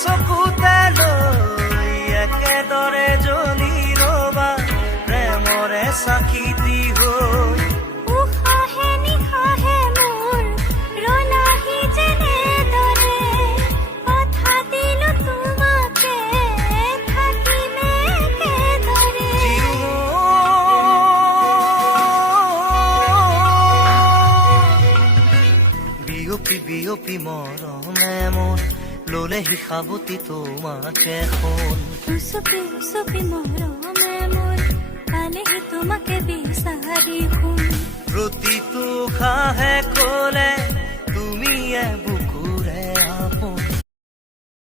চকুতে লৈ একেদৰে জ্বলি ৰবা প্ৰেমৰে চাকিতি হৈ উশাহে নিশাহে মোৰ ৰলাহি যেনেদৰে কথা দিলো তোমাকে থাকিমে একেদৰে বিয়পি বিয়পি মৰমে মোৰ ললেহি সাৱতি তোমাকে সোণ উচপি উচপি মৰমে মোৰ পালেহি তোমাকে বিচাৰি শুন প্ৰতিটো খাহে কলে তুমি